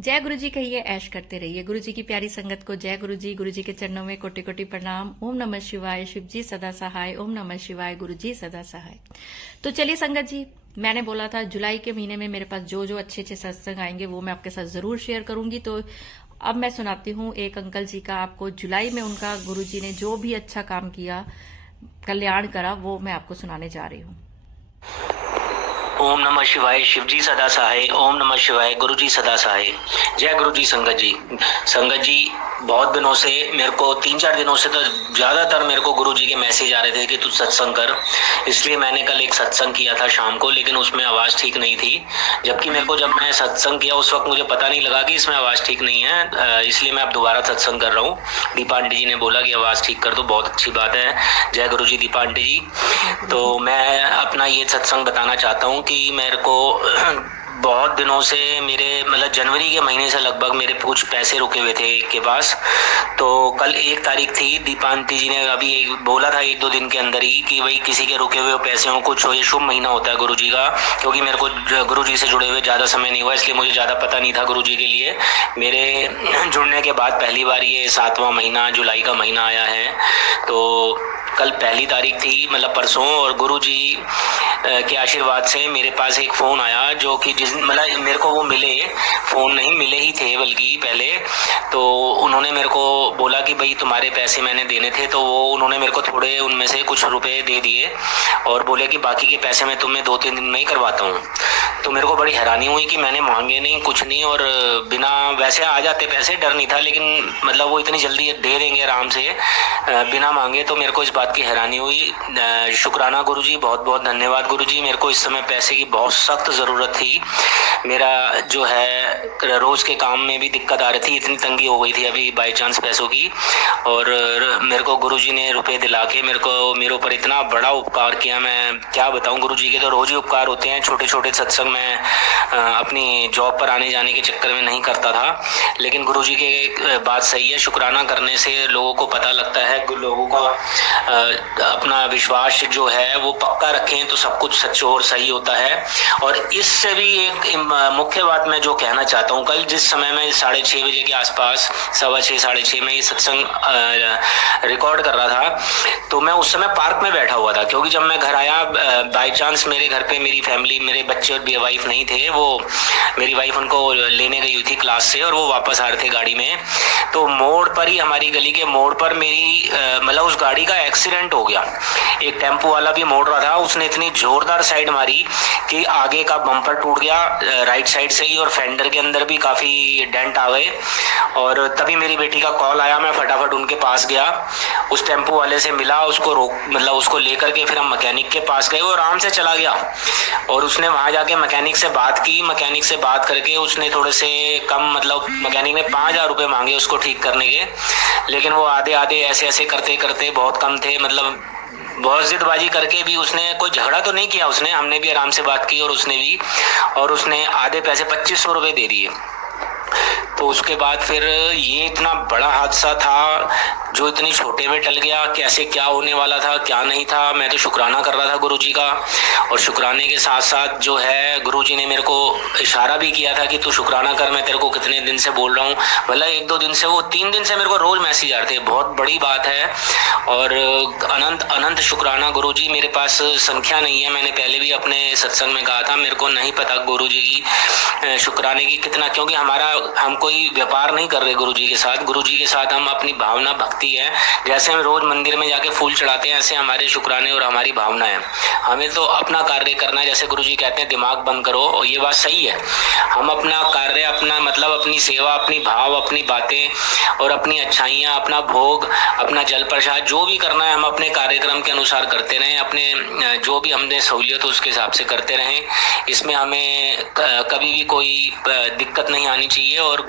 जय गुरु जी कहिए, ऐश करते रहिए। गुरु जी की प्यारी संगत को जय गुरु जी। गुरु जी के चरणों में कोटि कोटि प्रणाम। ओम नमः शिवाय। शिव जी सदा सहाय। ओम नमः शिवाय। गुरु जी सदा सहाय। तो चलिए संगत जी, मैंने बोला था जुलाई के महीने में मेरे पास जो जो अच्छे अच्छे सत्संग आएंगे वो मैं आपके साथ जरूर शेयर करूंगी। तो अब मैं सुनाती हूँ एक अंकल जी का, आपको जुलाई में उनका गुरु जी ने जो भी अच्छा काम किया, कल्याण करा, वो मैं आपको सुनाने जा रही हूँ। ओम नमः शिवाय। शिव जी सदा सहाय। ओम नमः शिवाय। गुरु जी सदा सहाय। जय गुरु जी। संगत जी, बहुत दिनों से मेरे को 3-4 दिनों से तो ज्यादातर मेरे को गुरु जी के मैसेज आ रहे थे कि तू सत्संग कर। इसलिए मैंने कल एक सत्संग किया था शाम को, लेकिन उसमें आवाज ठीक नहीं थी। जबकि मेरे को जब मैं सत्संग किया उस वक्त मुझे पता नहीं लगा कि इसमें आवाज ठीक नहीं है, इसलिए मैं अब दोबारा सत्संग कर रहा हूँ। दीपा आंटी जी ने बोला कि आवाज ठीक कर दो, बहुत अच्छी बात है। जय गुरु जी दीपा आंटी जी। तो मैं अपना ये सत्संग बताना चाहता हूँ कि मेरे को बहुत दिनों से मेरे मतलब जनवरी के महीने से लगभग मेरे कुछ पैसे रुके हुए थे एक के पास। तो कल 1 तारीख थी, दीपांति जी ने अभी बोला था 1-2 दिन के अंदर ही कि भाई किसी के रुके हुए पैसे हो कुछ हो। ये शुभ महीना होता है गुरु जी का, क्योंकि मेरे को गुरु जी से जुड़े हुए ज्यादा समय नहीं हुआ, इसलिए मुझे ज्यादा पता नहीं था गुरु जी के लिए। मेरे जुड़ने के बाद पहली बार ये 7वां महीना जुलाई का महीना आया है। तो कल 1 तारीख थी, मतलब परसों, और गुरु जी के आशीर्वाद से मेरे पास एक फोन आया, जो कि मतलब मेरे को वो मिले, फोन नहीं मिले ही थे बल्कि पहले। तो उन्होंने मेरे को बोला कि भाई तुम्हारे पैसे मैंने देने थे, तो वो उन्होंने मेरे को थोड़े उनमें से कुछ रुपए दे दिए और बोले कि बाकी के पैसे मैं तुम्हें 2-3 दिन में ही करवाता हूँ। तो मेरे को बड़ी हैरानी हुई कि मैंने मांगे नहीं कुछ नहीं, और बिना वैसे आ जाते पैसे, डर नहीं था, लेकिन मतलब वो इतनी जल्दी दे देंगे आराम से बिना मांगे। तो मेरे को इस बात की हैरानी हुई। शुक्राना गुरु जी, बहुत बहुत धन्यवाद गुरु जी। मेरे को इस समय पैसे की बहुत सख्त जरूरत थी। मेरा जो है रोज के काम में भी दिक्कत आ रही थी, इतनी तंगी हो गई थी अभी बाई चांस पैसों की। और मेरे को गुरु जी ने रुपए दिला के मेरे ऊपर इतना बड़ा उपकार किया, मैं क्या बताऊं। गुरु जी के तो रोज ही उपकार होते हैं। छोटे छोटे सत्संग में अपनी जॉब पर आने जाने के चक्कर में नहीं करता था, लेकिन गुरु जी के बात सही है, शुक्राना करने से लोगों को पता लगता है। लोगों का अपना विश्वास जो है वो पक्का रखें तो सब कुछ सच और सही होता है। और इससे भी एक मुख्य बात मैं जो कहना चाहता हूँ, कल जिस समय में 6:30 बजे के आसपास, 6:15 6:30 में ये सत्संग रिकॉर्ड कर रहा था, तो मैं उस समय पार्क में बैठा हुआ था, क्योंकि जब मैं घर आया बाई चांस मेरे घर पे मेरी फैमिली, मेरे बच्चे और वाइफ नहीं थे। वो मेरी वाइफ उनको लेने गई हुई थी क्लास से, और वो वापस आ रहे थे गाड़ी में। तो मोड़ पर ही, हमारी गली के मोड़ पर मेरी मतलब उस गाड़ी का एक्सीडेंट हो गया। एक टेम्पो वाला भी मोड़ रहा था, उसने इतनी जोरदार साइड मारी कि आगे का बम्पर टूट गया राइट साइड से ही, और फेंडर के अंदर भी काफी डेंट आ गए। और तभी मेरी बेटी का कॉल आया, मैं फटाफट उनके पास गया, उस टेम्पो वाले से मिला, उसको मतलब उसको लेकर के फिर हम मैकेनिक के पास गए। वो आराम से चला गया, और उसने वहां जाके मैकेनिक से बात की। मैकेनिक से बात करके उसने थोड़े से कम, मतलब मैकेनिक ने 5,000 रुपए मांगे उसको ठीक करने के, लेकिन वो आधे आधे ऐसे ऐसे करते करते बहुत कम थे। मतलब बहुत जिदबाजी करके भी उसने, कोई झगड़ा तो नहीं किया उसने, हमने भी आराम से बात की और उसने भी, और उसने आधे पैसे 2500 रुपए दे दिए। तो उसके बाद फिर ये इतना बड़ा हादसा था जो इतनी छोटे में टल गया। कैसे क्या होने वाला था क्या नहीं था, मैं तो शुक्राना कर रहा था गुरु जी का। और शुक्राने के साथ साथ जो है गुरु जी ने मेरे को इशारा भी किया था कि तू शुक्राना कर, मैं तेरे को कितने दिन से बोल रहा हूँ। भला 1-2 दिन से, वो 3 दिन से मेरे को रोज मैसेज आ रहे थे, बहुत बड़ी बात है। और अनंत अनंत शुक्राना गुरु जी। मेरे पास संख्या नहीं है, मैंने पहले भी अपने सत्संग में कहा था, मेरे को नहीं पता गुरु जी की शुक्राने की कितना, क्योंकि हम कोई व्यापार नहीं कर रहे गुरु जी के साथ। गुरु जी के साथ हम अपनी भावना भक्ति है। जैसे हम रोज मंदिर में जाके फूल चढ़ाते हैं, ऐसे हमारे शुक्राने और हमारी भावना है। हमें तो अपना कार्य करना है, जैसे गुरु जी कहते हैं दिमाग बंद करो, और ये बात सही है। हम अपना कार्य, अपना मतलब अपनी सेवा, अपनी भाव, अपनी बातें और अपनी अच्छाइयाँ, अपना भोग, अपना जल प्रसाद, जो भी करना है हम अपने कार्यक्रम के अनुसार करते रहें, अपने जो भी हमने सहूलियत उसके हिसाब से करते रहें। इसमें हमें कभी भी कोई दिक्कत नहीं आनी चाहिए, और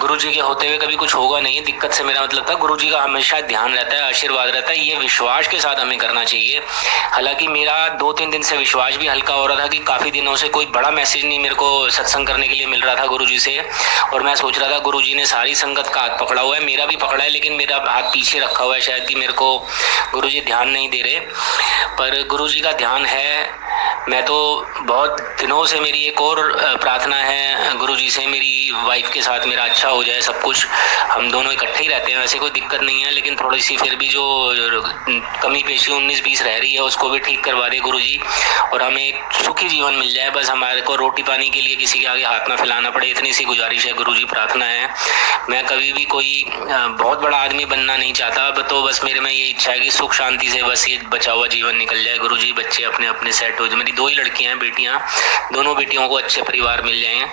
गुरु जी के होते हुए कभी कुछ होगा नहीं। दिक्कत से मेरा मतलब था गुरु जी का हमेशा ध्यान रहता है, आशीर्वाद रहता है, ये विश्वास के साथ हमें करना चाहिए। हालांकि मेरा 2-3 दिन से विश्वास भी हल्का हो रहा था कि काफी दिनों से कोई बड़ा मैसेज नहीं मेरे को सत्संग करने के लिए मिल रहा था गुरु जी से, और मैं सोच रहा था गुरु जी ने सारी संगत का हाथ पकड़ा हुआ है, मेरा भी पकड़ा है, लेकिन मेरा हाथ पीछे रखा हुआ है, शायद कि मेरे को गुरु जी ध्यान नहीं दे रहे। पर गुरु जी का ध्यान है, मैं तो बहुत दिनों से मेरी एक और प्रार्थना है गुरुजी से, मेरी वाइफ के साथ मेरा अच्छा हो जाए सब कुछ। हम दोनों इकट्ठे ही रहते हैं, वैसे कोई दिक्कत नहीं है, लेकिन थोड़ी सी फिर भी जो कमी पेशी 19-20 रह रही है उसको भी ठीक करवा दे गुरुजी, और हमें एक सुखी जीवन मिल जाए। बस हमारे को रोटी पानी के लिए किसी के आगे हाथ ना फैलाना पड़े, इतनी सी गुजारिश है गुरुजी, प्रार्थना है। मैं कभी भी कोई बहुत बड़ा आदमी बनना नहीं चाहता, तो बस मेरे में ये इच्छा है कि सुख शांति से बस ये बचा हुआ जीवन निकल जाए गुरुजी। बच्चे अपने अपने सेट हो जाए, मेरी 2 ही लड़कियां हैं, बेटियां, दोनों बेटियों को अच्छे परिवार मिल जाएं,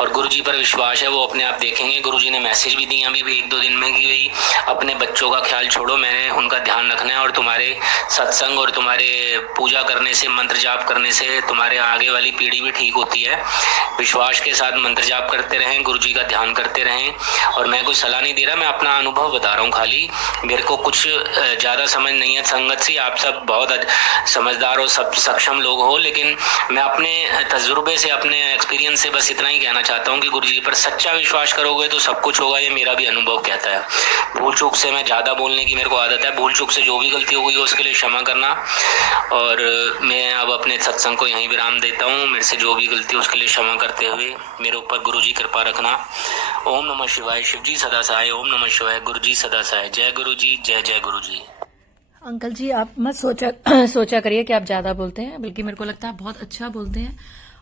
और गुरुजी पर विश्वास है, वो अपने आप देखेंगे। गुरुजी ने मैसेज भी दिया अभी भी 1-2 दिन में कि भाई अपने बच्चों का ख्याल छोड़ो, मैंने उनका ध्यान रखना है, और तुम्हारे सत्संग और तुम्हारे पूजा करने से, मंत्र जाप करने से तुम्हारे आगे वाली पीढ़ी भी ठीक होती है। विश्वास के साथ मंत्र जाप करते रहें, गुरुजी का ध्यान करते रहें। और मैं कोई सलाह नहीं दे रहा, मैं अपना अनुभव बता रहा हूँ खाली, मेरे को कुछ ज्यादा समझ नहीं है संगत से। आप सब बहुत समझदार हो, सब सक्षम लोग हो, लेकिन मैं अपने तजुर्बे से, अपने एक्सपीरियंस से बस इतना ही कहना चाहता हूँ कि गुरुजी पर सच्चा विश्वास करोगे तो सब कुछ होगा, ये मेरा भी अनुभव कहता है। भूल चूक से, मैं ज्यादा बोलने की मेरे को आदत है, भूल चूक से जो भी गलती हो गई हो उसके लिए क्षमा करना। और मैं अब अपने सत्संग को यहीं विराम देता हूँ। मेरे से जो भी गलती हो उसके लिए क्षमा करते हुए मेरे ऊपर गुरुजी कृपा रखना। ओम नमः शिवाय, शिवजी सदा सहाय। ओम नमः शिवाय, गुरुजी सदा सहाय। जय गुरुजी, जय जय गुरुजी। अंकल जी, आप मत सोचा करिए कि आप ज्यादा बोलते हैं, बल्कि मेरे को लगता है आप बहुत अच्छा बोलते हैं,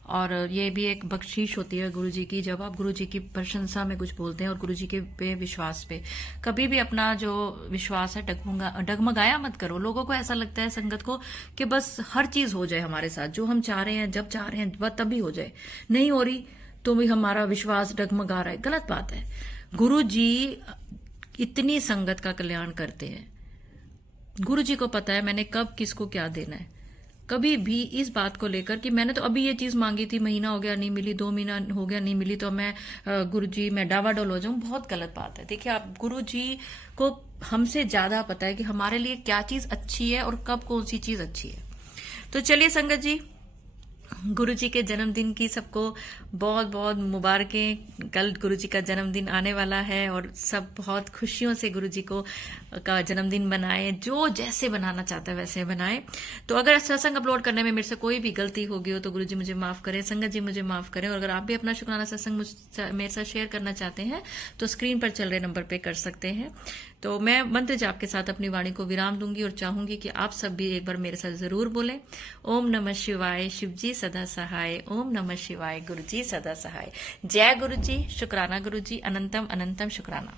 और ये भी एक बख्शीश होती है गुरुजी की, जब आप गुरुजी की प्रशंसा में कुछ बोलते हैं और गुरुजी के पे विश्वास पे। कभी भी अपना जो विश्वास है डगमगाया मत करो। लोगों को ऐसा लगता है, संगत को, कि बस हर चीज हो जाए हमारे साथ, जो हम चाह रहे हैं, जब चाह रहे हैं, वह तभी हो जाए। नहीं हो रही तो भी हमारा विश्वास डगमगा रहा है, गलत बात है। गुरुजी इतनी संगत का कल्याण करते हैं, गुरुजी को पता है मैंने कब किसको क्या देना है। कभी भी इस बात को लेकर कि मैंने तो अभी ये चीज मांगी थी, महीना हो गया नहीं मिली, 2 महीना हो गया नहीं मिली, तो मैं गुरुजी मैं डावाडोल हो जाऊं, बहुत गलत बात है। देखिए, आप गुरुजी को हमसे ज्यादा पता है कि हमारे लिए क्या चीज अच्छी है और कब कौन सी चीज अच्छी है। तो चलिए संगत जी, गुरुजी के जन्मदिन की सबको बहुत बहुत मुबारकें। कल गुरुजी का जन्मदिन आने वाला है, और सब बहुत खुशियों से गुरुजी का जन्मदिन बनाए, जो जैसे बनाना चाहता है वैसे बनाए। तो अगर सत्संग अपलोड करने में मेरे से कोई भी गलती हो गई हो तो गुरुजी मुझे माफ करें, संगत जी मुझे माफ करें। और अगर आप भी अपना शुक्राना सत्संग मेरे साथ शेयर करना चाहते हैं तो स्क्रीन पर चल रहे नंबर पे कर सकते हैं। तो मैं मंत्र जाप के साथ अपनी वाणी को विराम दूंगी, और चाहूंगी कि आप सब भी एक बार मेरे साथ जरूर बोलें। ओम नमः शिवाय, शिवजी सदा सहाय। ओम नमः शिवाय, गुरुजी सदा सहाय। जय गुरुजी, शुक्राना गुरुजी, अनंतम अनंतम शुक्राना।